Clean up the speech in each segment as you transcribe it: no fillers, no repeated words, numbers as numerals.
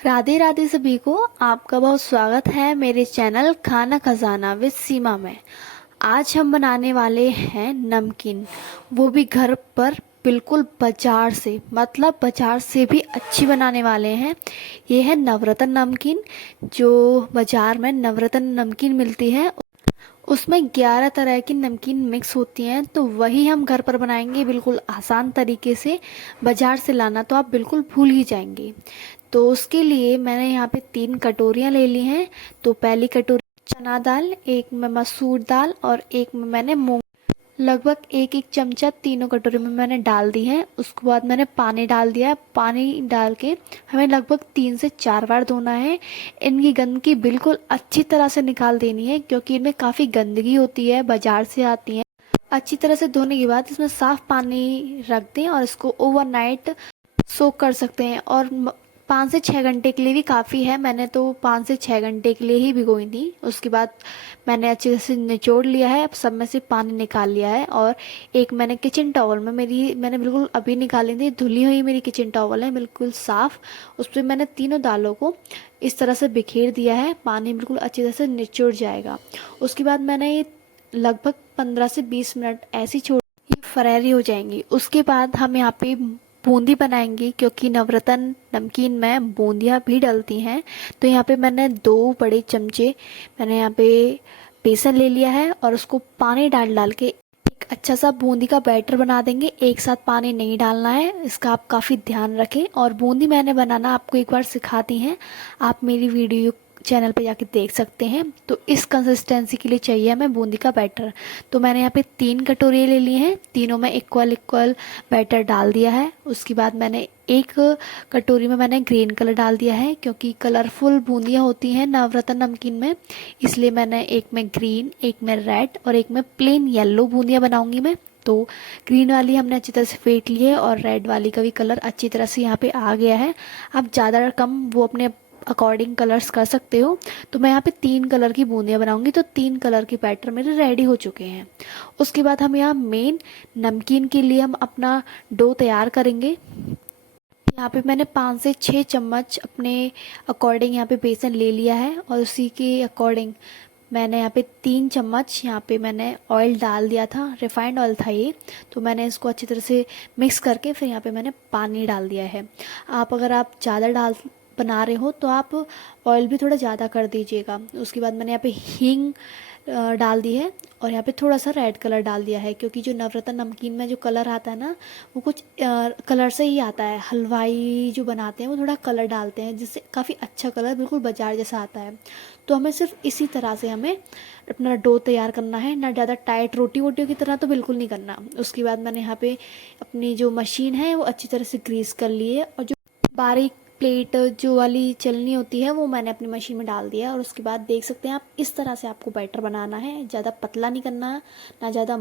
राधे राधे सभी को। आपका बहुत स्वागत है मेरे चैनल खाना खजाना विद सीमा में। आज हम बनाने वाले हैं नमकीन, वो भी घर पर, बिल्कुल बाजार से, मतलब बाजार से भी अच्छी बनाने वाले हैं। ये है नवरत्न नमकीन। जो बाजार में नवरत्न नमकीन मिलती है उसमें 11 तरह की नमकीन मिक्स होती हैं, तो वही हम घर पर बनाएंगे बिल्कुल आसान तरीके से। बाजार से लाना तो आप बिल्कुल भूल ही जाएंगे। तो उसके लिए मैंने यहाँ पे 3 कटोरियाँ ले ली हैं। तो पहली कटोरी चना दाल, एक में मसूर दाल और एक में मैंने मूंग, लगभग एक एक चमचा तीनों कटोरी में मैंने डाल दी है। उसके बाद मैंने पानी डाल दिया। पानी डाल के हमें लगभग 3 से 4 बार धोना है। इनकी गंदगी बिल्कुल अच्छी तरह से निकाल देनी है, क्योंकि इनमें काफ़ी गंदगी होती है, बाजार से आती है। अच्छी तरह से धोने के बाद इसमें साफ पानी रख दें और इसको ओवरनाइट सोक कर सकते हैं। और 5 से 6 घंटे के लिए भी काफ़ी है। मैंने तो 5 से 6 घंटे के लिए ही भिगोई थी। उसके बाद मैंने अच्छे से निचोड़ लिया है, अब सब में से पानी निकाल लिया है। और एक मैंने किचन टॉवल में, मैंने बिल्कुल अभी निकाली थी, धुली हुई मेरी किचन टॉवल है, बिल्कुल साफ़। उस पर मैंने तीनों दालों को इस तरह से बिखेर दिया है। पानी बिल्कुल अच्छी तरह से निचोड़ जाएगा। उसके बाद मैंने ये लगभग 15 से 20 मिनट ऐसी छोड़, ये फरारी हो जाएंगी। उसके बाद हम यहाँ पे बूंदी बनाएंगे, क्योंकि नवरत्न नमकीन में बूंदियाँ भी डलती हैं। तो यहाँ पे मैंने 2 बड़े चमचे मैंने यहाँ पे बेसन ले लिया है और उसको पानी डाल डाल के एक अच्छा सा बूंदी का बैटर बना देंगे। एक साथ पानी नहीं डालना है, इसका आप काफ़ी ध्यान रखें। और बूंदी मैंने बनाना आपको एक बार सिखाती हैं, आप मेरी वीडियो चैनल पे जाके देख सकते हैं। तो इस कंसिस्टेंसी के लिए चाहिए हमें बूंदी का बैटर। तो मैंने यहाँ पे 3 कटोरी ले लिए हैं, तीनों में इक्वल इक्वल बैटर डाल दिया है। उसके बाद मैंने एक कटोरी में मैंने ग्रीन कलर डाल दिया है, क्योंकि कलरफुल बूंदियाँ होती हैं नवरत्न नमकीन में, इसलिए मैंने एक में ग्रीन, एक में रेड और एक में प्लेन येलो बूंदियाँ बनाऊंगी मैं। तो ग्रीन वाली हमने अच्छी तरह से फेंट ली है और रेड वाली का भी कलर अच्छी तरह से यहाँ पे आ गया है। आप ज़्यादा कम वो अपने अकॉर्डिंग कलर्स कर सकते हो। तो मैं यहाँ पे 3 कलर की बूंदियाँ बनाऊंगी, तो 3 कलर के बैटर मेरे रेडी हो चुके हैं। उसके बाद हम यहाँ मेन नमकीन के लिए हम अपना डो तैयार करेंगे। यहाँ पे मैंने 5 से 6 चम्मच अपने अकॉर्डिंग यहाँ पे बेसन ले लिया है, और उसी के अकॉर्डिंग मैंने यहाँ पे 3 चम्मच यहाँ पे मैंने ऑयल डाल दिया था, रिफाइंड ऑयल था ये। तो मैंने इसको अच्छी तरह से मिक्स करके फिर यहाँ पे मैंने पानी डाल दिया है। अगर आप ज़्यादा डाल बना रहे हो तो आप ऑयल भी थोड़ा ज़्यादा कर दीजिएगा। उसके बाद मैंने यहाँ पे हींग डाल दी है और यहाँ पे थोड़ा सा रेड कलर डाल दिया है, क्योंकि जो नवरत्न नमकीन में जो कलर आता है ना, वो कुछ कलर से ही आता है। हलवाई जो बनाते हैं वो थोड़ा कलर डालते हैं, जिससे काफ़ी अच्छा कलर बिल्कुल बाजार जैसा आता है। तो हमें सिर्फ इसी तरह से हमें अपना डो तैयार करना है, ना ज़्यादा टाइट रोटी वोटियों की तरह तो बिल्कुल नहीं करना। उसके बाद मैंने यहाँ पे अपनी जो मशीन है वो अच्छी तरह से ग्रीस कर ली है, और जो बारीक प्लेट जो वाली चलनी होती है वो मैंने अपनी मशीन में डाल दिया है। और उसके बाद देख सकते हैं आप, इस तरह से आपको बैटर बनाना है, ज़्यादा पतला नहीं करना, ना ज़्यादा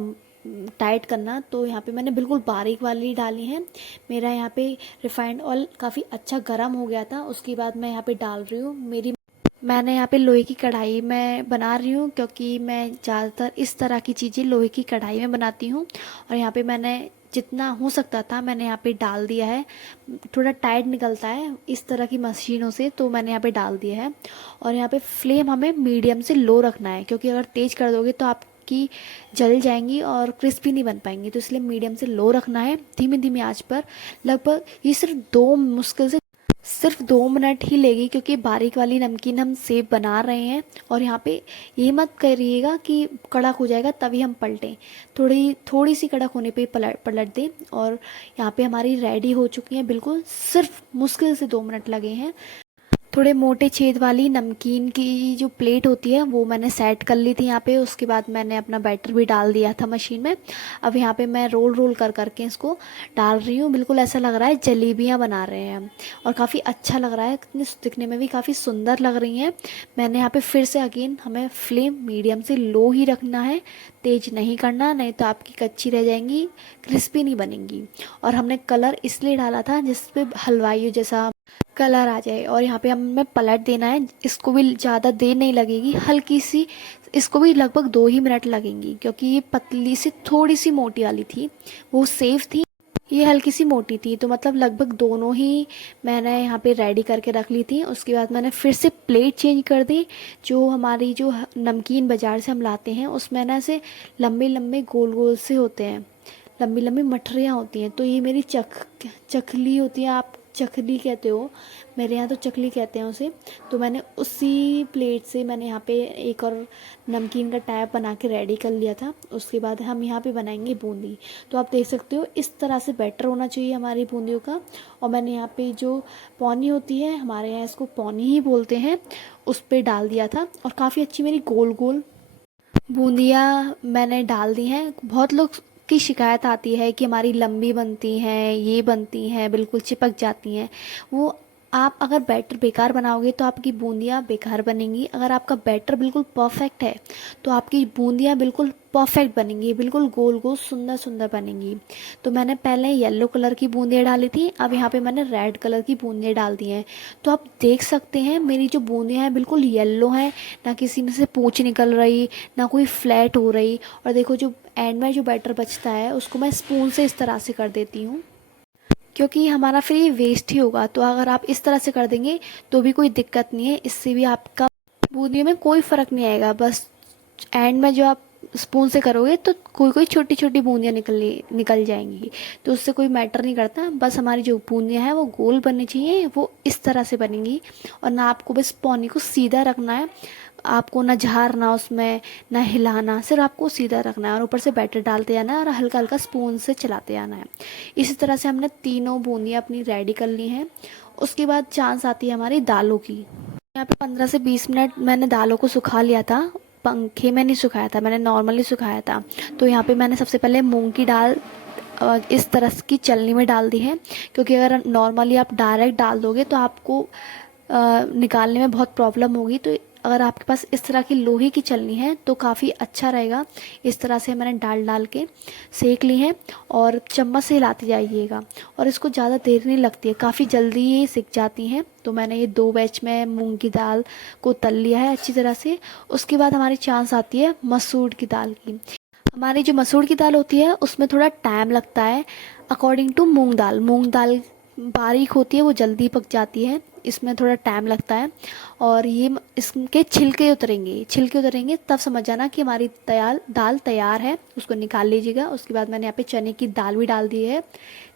टाइट करना। तो यहाँ पे मैंने बिल्कुल बारीक वाली डाली है। मेरा यहाँ पे रिफाइंड ऑयल काफ़ी अच्छा गर्म हो गया था। उसके बाद मैं यहाँ पे डाल रही हूँ मैंने यहाँ पे लोहे की कढ़ाई में बना रही हूँ, क्योंकि मैं ज़्यादातर इस तरह की चीज़ें लोहे की कढ़ाई में बनाती हूँ। और यहाँ पे मैंने जितना हो सकता था मैंने यहाँ पे डाल दिया है। थोड़ा टाइट निकलता है इस तरह की मशीनों से, तो मैंने यहाँ पे डाल दिया है। और यहाँ पे फ्लेम हमें मीडियम से लो रखना है, क्योंकि अगर तेज़ कर दोगे तो आपकी जल जाएंगी और क्रिस्पी नहीं बन पाएंगी। तो इसलिए मीडियम से लो रखना है, धीमी धीमी आंच पर। लगभग ये सिर्फ 2 मिनट ही लेगी, क्योंकि बारीक वाली नमकीन हम सेव बना रहे हैं। और यहाँ पे ये मत करिएगा कि कड़क हो जाएगा तभी हम पलटें, थोड़ी थोड़ी सी कड़क होने पे पलट पलट दें। और यहाँ पे हमारी रेडी हो चुकी है बिल्कुल, सिर्फ मुश्किल से 2 मिनट लगे हैं। थोड़े मोटे छेद वाली नमकीन की जो प्लेट होती है वो मैंने सेट कर ली थी यहाँ पे। उसके बाद मैंने अपना बैटर भी डाल दिया था मशीन में। अब यहाँ पे मैं रोल रोल कर करके इसको डाल रही हूँ। बिल्कुल ऐसा लग रहा है जलेबियाँ बना रहे हैं हम, और काफ़ी अच्छा लग रहा है, कितनी दिखने में भी काफ़ी सुंदर लग रही हैं। मैंने यहाँ पे फिर से अगेन हमें फ्लेम मीडियम से लो ही रखना है, तेज नहीं करना, नहीं तो आपकी कच्ची रह जाएंगी, क्रिस्पी नहीं बनेंगी। और हमने कलर इसलिए डाला था जिसपे हलवाई जैसा कलर आ जाए। और यहाँ पे हमें पलट देना है, इसको भी ज़्यादा देर नहीं लगेगी, हल्की सी, इसको भी लगभग 2 ही मिनट लगेंगी, क्योंकि ये पतली सी थोड़ी सी मोटी वाली थी, वो सेफ थी। ये हल्की सी मोटी थी, तो मतलब लगभग दोनों ही मैंने यहाँ पे रेडी करके रख ली थी। उसके बाद मैंने फिर से प्लेट चेंज कर दी। जो हमारी जो नमकीन बाज़ार से हम लाते हैं उसमें ना ऐसे लंबे लंबे गोल गोल से होते हैं, लंबी लंबी मठरियाँ होती हैं। तो ये मेरी चकली होती है, आप चकली कहते हो, मेरे यहाँ तो चकली कहते हैं उसे। तो मैंने उसी प्लेट से मैंने यहाँ पे एक और नमकीन का टैप बना के रेडी कर लिया था। उसके बाद हम यहाँ पे बनाएंगे बूंदी। तो आप देख सकते हो इस तरह से बैटर होना चाहिए हमारी बूंदियों का। और मैंने यहाँ पे जो पौनी होती है, हमारे यहाँ इसको पौनी ही बोलते हैं, उस पर डाल दिया था और काफ़ी अच्छी मेरी गोल गोल बूंदियाँ मैंने डाल दी हैं। बहुत लोग की शिकायत आती है कि हमारी लंबी बनती हैं, ये बनती हैं, बिल्कुल चिपक जाती हैं। वो आप अगर बैटर बेकार बनाओगे तो आपकी बूंदियाँ बेकार बनेंगी। अगर आपका बैटर बिल्कुल परफेक्ट है तो आपकी बूंदियाँ बिल्कुल परफेक्ट बनेंगी, बिल्कुल गोल गोल सुंदर सुंदर बनेंगी। तो मैंने पहले येलो कलर की बूंदियाँ डाली थी, अब यहाँ पे मैंने रेड कलर की बूंदियाँ डाल दी हैं। तो आप देख सकते हैं मेरी जो बूंदियाँ हैं बिल्कुल येलो हैं, ना किसी में से पूंछ निकल रही, ना कोई फ्लैट हो रही। और देखो जो एंड में जो बैटर बचता है उसको मैं स्पून से इस तरह से कर देती हूँ, क्योंकि हमारा फिर ये वेस्ट ही होगा। तो अगर आप इस तरह से कर देंगे तो भी कोई दिक्कत नहीं है, इससे भी आपका बूंदियों में कोई फ़र्क नहीं आएगा। बस एंड में जो आप स्पून से करोगे तो कोई कोई छोटी छोटी बूंदियाँ निकल जाएंगी, तो उससे कोई मैटर नहीं करता। बस हमारी जो बूंदियाँ हैं वो गोल बननी चाहिए, वो इस तरह से बनेंगी। और ना आपको बस पौनी को सीधा रखना है, आपको ना झाड़ना उसमें, ना हिलाना, सिर्फ आपको सीधा रखना है और ऊपर से बैटर डालते जाना है और हल्का हल्का स्पून से चलाते जाना है। इसी तरह से हमने तीनों बूंदियाँ अपनी रेडी कर ली हैं। उसके बाद चांस आती है हमारी दालों की। यहाँ पे 15 से 20 मिनट मैंने दालों को सुखा लिया था। पंखे में नहीं सुखाया था, मैंने नॉर्मली सुखाया था। तो यहाँ पे मैंने सबसे पहले मूंग की दाल इस तरह की चलनी में डाल दी है, क्योंकि अगर नॉर्मली आप डायरेक्ट डाल दोगे तो आपको निकालने में बहुत प्रॉब्लम होगी। तो अगर आपके पास इस तरह की लोहे की चलनी है तो काफ़ी अच्छा रहेगा। इस तरह से मैंने डाल डाल के सेक ली है और चम्मच से हिलाती जाइएगा। और इसको ज़्यादा देर नहीं लगती है, काफ़ी जल्दी ये सिक जाती हैं। तो मैंने ये 2 बैच में मूंग की दाल को तल लिया है अच्छी तरह से। उसके बाद हमारी चांस आती है मसूर की दाल की। हमारी जो मसूर की दाल होती है उसमें थोड़ा टाइम लगता है अकॉर्डिंग टू मूंग दाल बारीक होती है, वो जल्दी पक जाती है, इसमें थोड़ा टाइम लगता है। और ये इसके छिलके उतरेंगे तब समझ जाना कि हमारी दाल तैयार है। उसको निकाल लीजिएगा। उसके बाद मैंने यहाँ पे चने की दाल भी डाल दी है।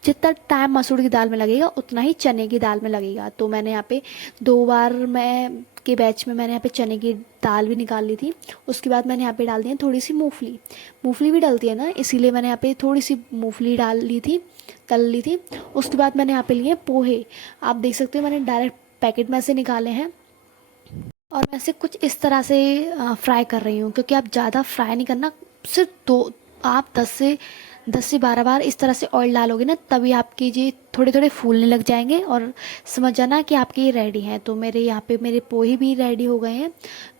जितना टाइम मसूर की दाल में लगेगा उतना ही चने की दाल में लगेगा। तो मैंने यहाँ पे 2 बार मैं के बैच में मैंने यहाँ पे चने की दाल भी निकाल ली थी। उसके बाद मैंने यहाँ पे डाल दी है थोड़ी सी मूंगफली भी डलती है ना, इसीलिए मैंने यहाँ पे थोड़ी सी मूंगफली डाल ली थी, तल ली थी। उसके बाद मैंने यहाँ पे लिए पोहे। आप देख सकते हो मैंने डायरेक्ट पैकेट में से निकाले हैं और मैं इसे कुछ इस तरह से फ्राई कर रही हूँ, क्योंकि आप ज़्यादा फ्राई नहीं करना। सिर्फ दो आप 10 से 12 बार इस तरह से ऑयल डालोगे ना, तभी आपके ये थोड़े थोड़े फूलने लग जाएंगे और समझ जाना कि आपके ये रेडी हैं। तो मेरे यहाँ पे मेरे पोहे भी रेडी हो गए हैं।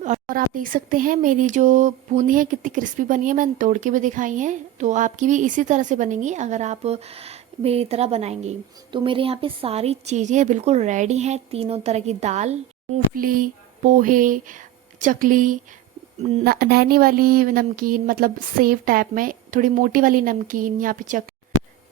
और आप देख सकते हैं मेरी जो बूंदी है कितनी क्रिस्पी बनी है, मैंने तोड़ के भी दिखाई है। तो आपकी भी इसी तरह से बनेंगी अगर आप मेरी तरह बनाएंगी। तो मेरे यहाँ पे सारी चीज़ें बिल्कुल रेडी हैं। तीनों तरह की दाल, मूंगफली, पोहे, चकली, नैनी वाली नमकीन मतलब सेव टाइप में, थोड़ी मोटी वाली नमकीन, यहाँ पे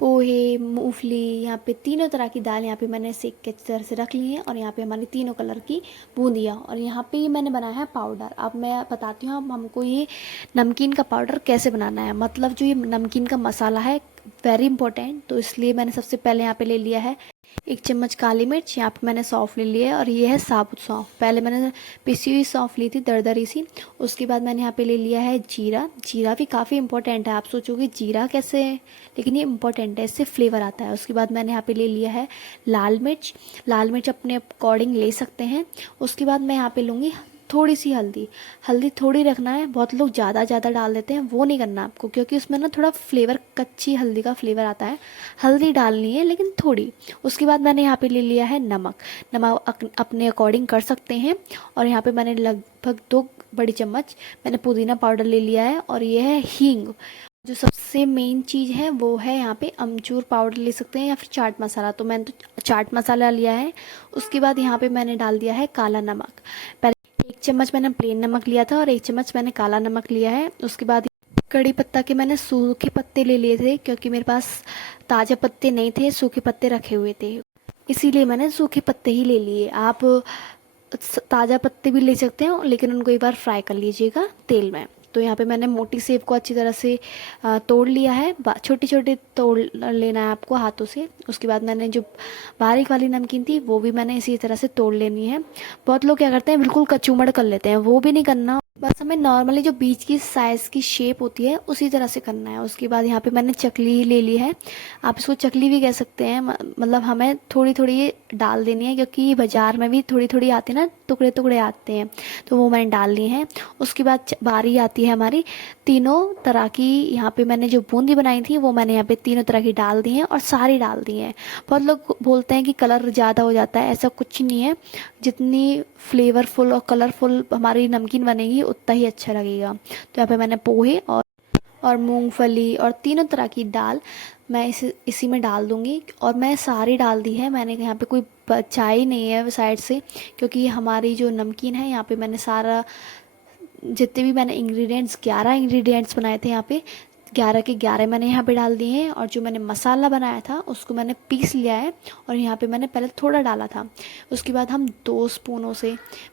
पोहे, मूंगफली, यहाँ पे तीनों तरह की दाल यहाँ पे मैंने सेक के अच्छी तरह से रख ली है। और यहाँ पे हमारी तीनों कलर की बूंदियाँ। और यहाँ पे मैंने बनाया है पाउडर। अब मैं बताती हूँ अब हमको ये नमकीन का पाउडर कैसे बनाना है। मतलब जो ये नमकीन का मसाला है वेरी इंपॉर्टेंट, तो इसलिए मैंने सबसे पहले यहाँ पे ले लिया है 1 चम्मच काली मिर्च। यहाँ पे मैंने सौंफ ले लिया है और ये है साबुत सौंफ। पहले मैंने पिसी हुई सौंफ ली थी दरदरी सी। उसके बाद मैंने यहाँ पे ले लिया है जीरा भी काफ़ी इंपॉर्टेंट है। आप सोचोगे जीरा कैसे है, लेकिन ये इंपॉर्टेंट है, इससे फ्लेवर आता है। उसके बाद मैंने यहाँ पे ले लिया है लाल मिर्च अपने अकॉर्डिंग ले सकते हैं। उसके बाद मैं यहाँ पे लूँगी थोड़ी सी हल्दी थोड़ी रखना है। बहुत लोग ज़्यादा डाल देते हैं, वो नहीं करना आपको, क्योंकि उसमें ना थोड़ा फ्लेवर, कच्ची हल्दी का फ्लेवर आता है। हल्दी डालनी है लेकिन थोड़ी। उसके बाद मैंने यहाँ पे ले लिया है नमक अपने अकॉर्डिंग कर सकते हैं। और यहाँ पे मैंने लगभग 2 बड़ी चम्मच मैंने पुदीना पाउडर ले लिया है। और ये है हींग। जो सबसे मेन चीज़ है वो है यहाँ पे अमचूर पाउडर ले सकते हैं या फिर चाट मसाला। तो मैंने तो चाट मसाला लिया है। उसके बाद यहाँ पे मैंने डाल दिया है काला नमक। 1 चम्मच मैंने प्लेन नमक लिया था और 1 चम्मच मैंने काला नमक लिया है। उसके बाद कड़ी पत्ता के मैंने सूखे पत्ते ले लिए थे, क्योंकि मेरे पास ताज़ा पत्ते नहीं थे, सूखे पत्ते रखे हुए थे, इसीलिए मैंने सूखे पत्ते ही ले लिए। आप ताज़ा पत्ते भी ले सकते हैं, लेकिन उनको एक बार फ्राई कर लीजिएगा तेल में। तो यहाँ पे मैंने मोटी सेब को अच्छी तरह से तोड़ लिया है। छोटी छोटी तोड़ लेना है आपको हाथों से। उसके बाद मैंने जो बारीक वाली नमकीन थी वो भी मैंने इसी तरह से तोड़ लेनी है। बहुत लोग क्या करते हैं, बिल्कुल कचूमड़ कर लेते हैं, वो भी नहीं करना। बस हमें नॉर्मली जो बीच की साइज़ की शेप होती है उसी तरह से करना है। उसके बाद यहाँ पे मैंने चकली ले ली है, आप इसको चकली भी कह सकते हैं। मतलब हमें थोड़ी थोड़ी ये डाल देनी है, क्योंकि बाज़ार में भी थोड़ी थोड़ी आती है ना, टुकड़े टुकड़े आते हैं, तो वो मैंने डाल ली हैं। उसके बाद बारी आती है हमारी तीनों तरह की। यहाँ पे मैंने जो बूंदी बनाई थी वो मैंने यहाँ पे तीनों तरह की डाल दी हैं, और सारी डाल दी हैं। बहुत लोग बोलते हैं कि कलर ज़्यादा हो जाता है, ऐसा कुछ नहीं है। जितनी फ्लेवरफुल और कलरफुल हमारी नमकीन बनेगी उतना ही अच्छा लगेगा। तो यहाँ पे मैंने पोहे और मूंगफली और तीनों तरह की दाल मैं इसी में डाल दूंगी, और मैं सारी डाल दी है। मैंने यहाँ पे कोई बचाई नहीं है साइड से, क्योंकि हमारी जो नमकीन है यहाँ पे मैंने सारा, जितने भी मैंने इंग्रेडिएंट्स 11 इंग्रेडिएंट्स बनाए थे यहाँ पे, 11 के 11 मैंने यहाँ पे डाल दिए हैं। और जो मैंने मसाला बनाया था उसको मैंने पीस लिया है, और यहाँ पे मैंने पहले थोड़ा डाला था। उसके बाद हम 2 स्पूनों से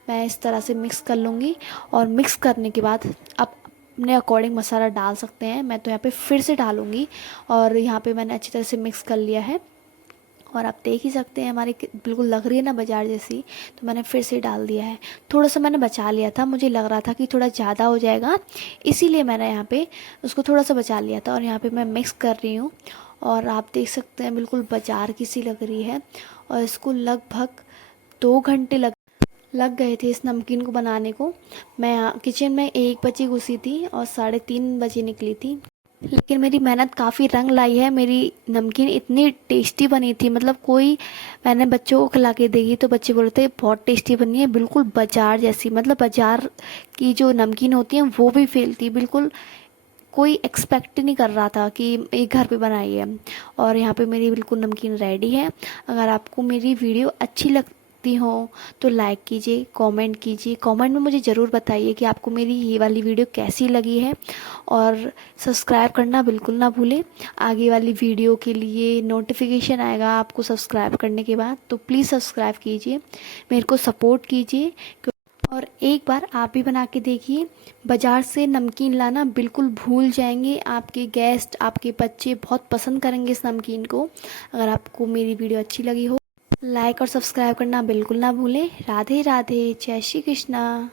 मैं इस तरह से मिक्स कर लूँगी, और मिक्स करने के बाद आप अपने अकॉर्डिंग मसाला डाल सकते हैं। मैं तो यहाँ पे फिर से डालूँगी, और यहाँ पे मैंने अच्छी तरह से मिक्स कर लिया है। और आप देख ही सकते हैं हमारी बिल्कुल लग रही है ना बाजार जैसी। तो मैंने फिर से डाल दिया है। थोड़ा सा मैंने बचा लिया था, मुझे लग रहा था कि थोड़ा ज़्यादा हो जाएगा, इसीलिए मैंने यहाँ पे उसको थोड़ा सा बचा लिया था। और यहाँ पे मैं मिक्स कर रही हूँ, और आप देख सकते हैं बिल्कुल बाजार की सी लग रही है। और इसको लगभग 2 घंटे लग गए थे इस नमकीन को बनाने को। मैं किचन में 1 बजे घुसी थी और 3:30 बजे निकली थी, लेकिन मेरी मेहनत काफ़ी रंग लाई है। मेरी नमकीन इतनी टेस्टी बनी थी, मतलब कोई, मैंने बच्चों को खिला के देखी तो बच्चे बोल रहे थे बहुत टेस्टी बनी है, बिल्कुल बाजार जैसी। मतलब बाजार की जो नमकीन होती है वो भी फेल थी बिल्कुल। कोई एक्सपेक्ट नहीं कर रहा था कि एक घर पे बनाई है। और यहाँ पे मेरी बिल्कुल नमकीन रेडी है। अगर आपको मेरी वीडियो अच्छी लगती हो तो लाइक कीजिए, कमेंट कीजिए। कमेंट में मुझे ज़रूर बताइए कि आपको मेरी ये वाली वीडियो कैसी लगी है, और सब्सक्राइब करना बिल्कुल ना भूलें। आगे वाली वीडियो के लिए नोटिफिकेशन आएगा आपको सब्सक्राइब करने के बाद, तो प्लीज़ सब्सक्राइब कीजिए, मेरे को सपोर्ट कीजिए। और एक बार आप भी बना के देखिए। बाज़ार से नमकीन लाना बिल्कुल भूल जाएंगे, आपके गेस्ट, आपके बच्चे बहुत पसंद करेंगे इस नमकीन को। अगर आपको मेरी वीडियो अच्छी लगी हो, लाइक और सब्सक्राइब करना बिल्कुल ना भूलें। राधे राधे, जय श्री कृष्णा।